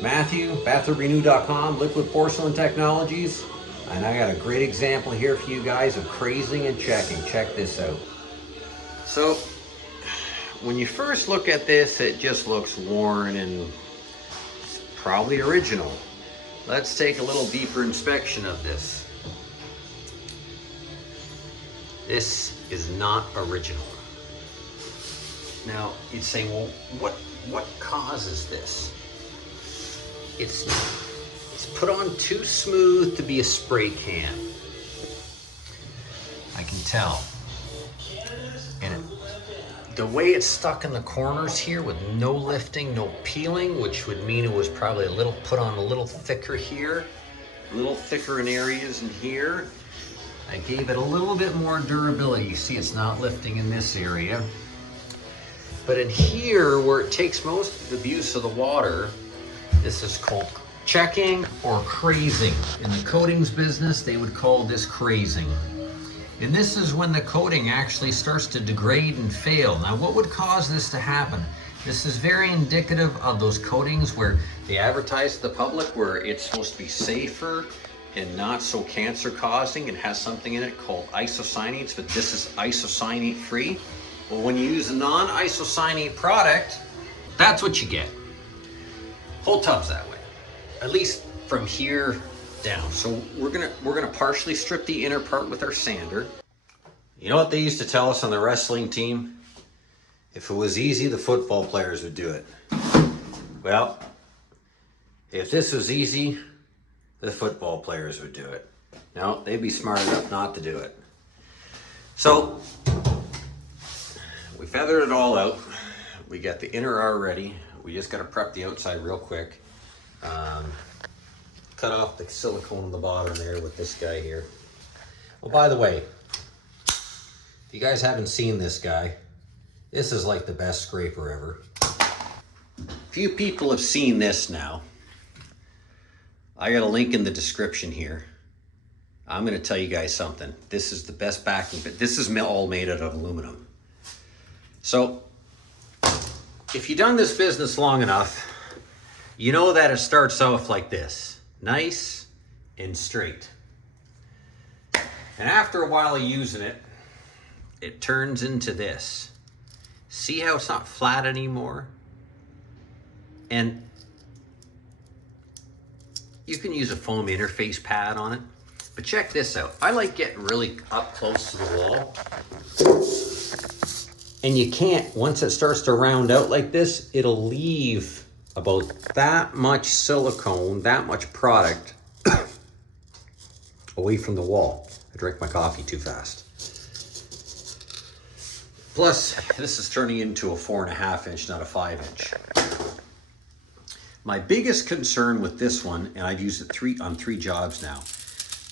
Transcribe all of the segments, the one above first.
Matthew, bathtubrenew.com, liquid porcelain technologies. And I got a great example here for you guys of crazing and checking. Check this out. So, when you first look at this, it just looks worn and probably original. Let's take a little deeper inspection of this. This is not original. Now, you'd say, well, what causes this? It's put on too smooth to be a spray can. I can tell. And the way it's stuck in the corners here with no lifting, no peeling, which would mean it was probably put on a little thicker here, a little thicker in areas in here. I gave it a little bit more durability. You see it's not lifting in this area. But in here, where it takes most of the abuse of the water, this is called checking or crazing. In the coatings business, they would call this crazing. And this is when the coating actually starts to degrade and fail. Now, what would cause this to happen? This is very indicative of those coatings where they advertise to the public where it's supposed to be safer and not so cancer-causing and has something in it called isocyanates, but this is isocyanate-free. Well, when you use a non-isocyanate product, that's what you get. Whole tub's that way, at least from here down. So we're gonna partially strip the inner part with our sander. You know what they used to tell us on the wrestling team? If it was easy, the football players would do it. Well, if this was easy, the football players would do it. No, they'd be smart enough not to do it. So we feathered it all out. We got the inner R ready. We just got to prep the outside real quick. Cut off the silicone on the bottom there with this guy here. Well, by the way, if you guys haven't seen this guy, this is like the best scraper ever. Few people have seen this now. I got a link in the description here. I'm going to tell you guys something. This is the best backing, but this is all made out of aluminum. So, if you've done this business long enough, you know that it starts off like this. Nice and straight. And after a while of using it, it turns into this. See how it's not flat anymore? And you can use a foam interface pad on it. But check this out. I like getting really up close to the wall. And you can't, once it starts to round out like this, it'll leave about that much silicone, that much product away from the wall. I drank my coffee too fast. Plus, this is turning into a 4.5 inch, not a 5 inch. My biggest concern with this one, and I've used it on three jobs now,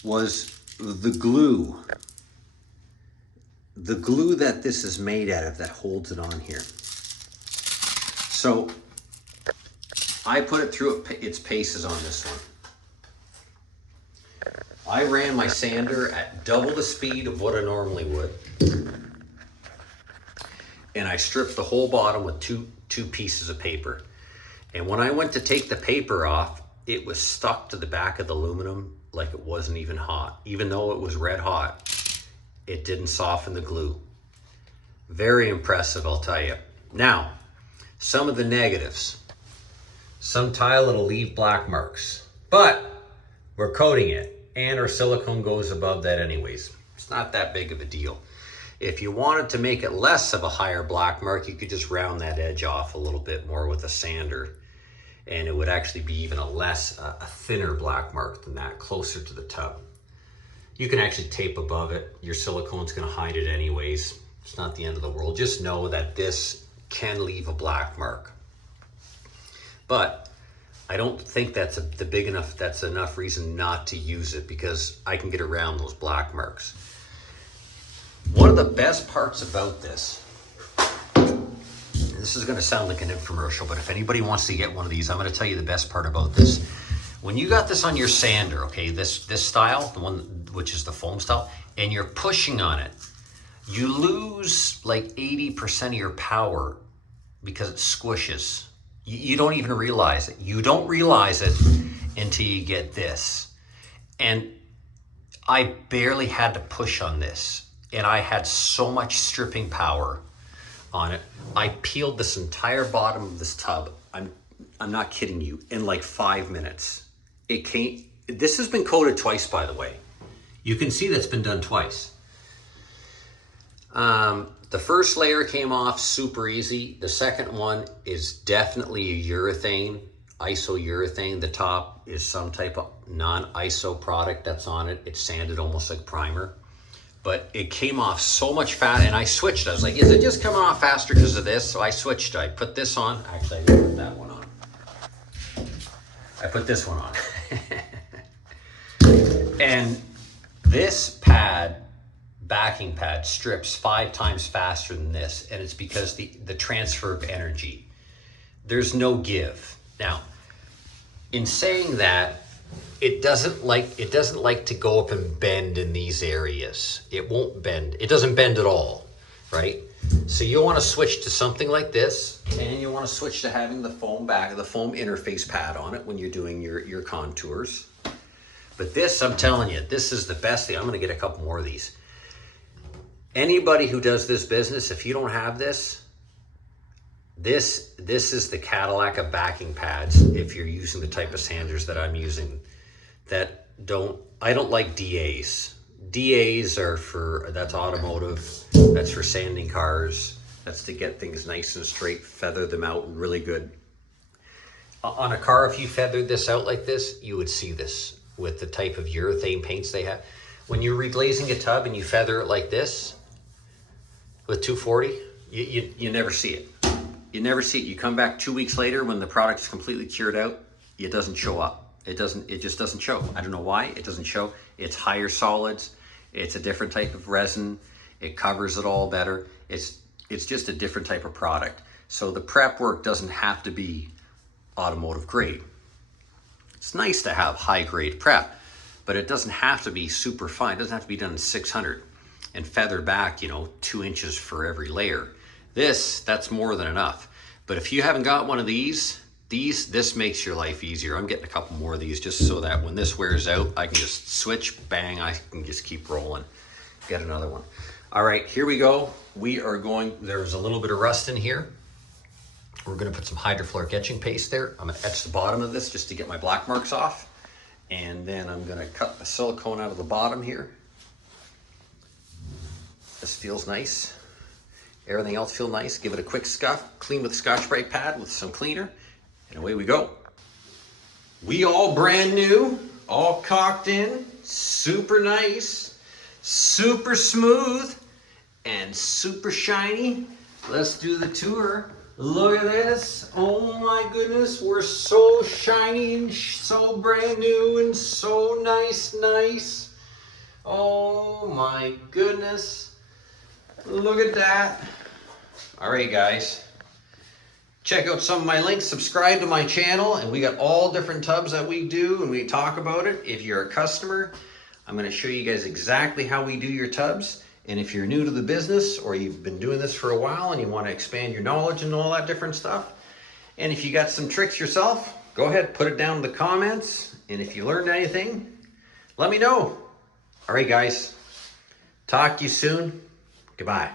was the glue. The glue that this is made out of that holds it on here. So I put it through its paces on this one. I ran my sander at double the speed of what I normally would. And I stripped the whole bottom with two pieces of paper. And when I went to take the paper off, it was stuck to the back of the aluminum like it wasn't even hot. Even though it was red hot, it didn't soften the glue. Very impressive, I'll tell you. Now, some of the negatives. Some tile, it'll leave black marks, but we're coating it and our silicone goes above that anyways. It's not that big of a deal. If you wanted to make it less of a higher black mark, you could just round that edge off a little bit more with a sander, and it would actually be even a thinner black mark than that, closer to the tub. You can actually tape above it. Your silicone's gonna hide it anyways. It's not the end of the world. Just know that this can leave a black mark. But I don't think that's enough reason not to use it, because I can get around those black marks. One of the best parts about this is going to sound like an infomercial, but if anybody wants to get one of these, I'm going to tell you the best part about this. When you got this on your sander, okay, this style, the one which is the foam style, and you're pushing on it, you lose like 80% of your power because it squishes. You don't even realize it. You don't realize it until you get this. And I barely had to push on this. And I had so much stripping power on it. I peeled this entire bottom of this tub. I'm not kidding you, in like 5 minutes. It came, this has been coated twice, by the way. You can see that's been done twice. The first layer came off super easy. The second one is definitely a urethane, isourethane. The top is some type of non-iso product that's on it. It's sanded almost like primer. But it came off so much fast, and I switched. I was like, is it just coming off faster because of this? So I switched. I put this on. Actually, I didn't put that one on. I put this one on. And this pad, backing pad, strips 5 times faster than this. And it's because the transfer of energy. There's no give. Now, in saying that, it doesn't like to go up and bend in these areas. It won't bend. It doesn't bend at all, right? So you want to switch to something like this, and you want to switch to having the foam interface pad on it when you're doing your contours. But this, I'm telling you, this is the best thing. I'm going to get a couple more of these. Anybody who does this business, if you don't have this, this is the Cadillac of backing pads. If you're using the type of sanders that I'm using, I don't like DAs. DAs are that's automotive. That's for sanding cars. That's to get things nice and straight, feather them out really good. On a car, if you feathered this out like this, you would see this with the type of urethane paints they have. When you're reglazing a tub and you feather it like this with 240, you never see it. You never see it. You come back 2 weeks later when the product is completely cured out, it doesn't show up. It just doesn't show. I don't know why it doesn't show. It's higher solids. It's a different type of resin. It covers it all better. It's just a different type of product. So the prep work doesn't have to be automotive grade. It's nice to have high grade prep, but it doesn't have to be super fine. It doesn't have to be done in 600 and feathered back, 2 inches for every layer. That's more than enough. But if you haven't got one of these, this makes your life easier. I'm getting a couple more of these just so that when this wears out, I can just switch, bang, I can just keep rolling. Get another one. All right, here we go. There's a little bit of rust in here. We're gonna put some hydrofluoric etching paste there. I'm gonna etch the bottom of this just to get my black marks off. And then I'm gonna cut the silicone out of the bottom here. This feels nice. Everything else feels nice. Give it a quick scuff, clean with a Scotch-Brite pad with some cleaner. And away we go. We all brand new, all caulked in, super nice, super smooth, and super shiny. Let's do the tour. Look at this. Oh my goodness, we're so shiny and so brand new and so nice. Oh my goodness. Look at that. All right, guys. Check out some of my links, subscribe to my channel, and we got all different tubs that we do and we talk about it. If you're a customer, I'm gonna show you guys exactly how we do your tubs. And if you're new to the business or you've been doing this for a while and you wanna expand your knowledge and all that different stuff, and if you got some tricks yourself, go ahead, put it down in the comments. And if you learned anything, let me know. All right, guys, talk to you soon. Goodbye.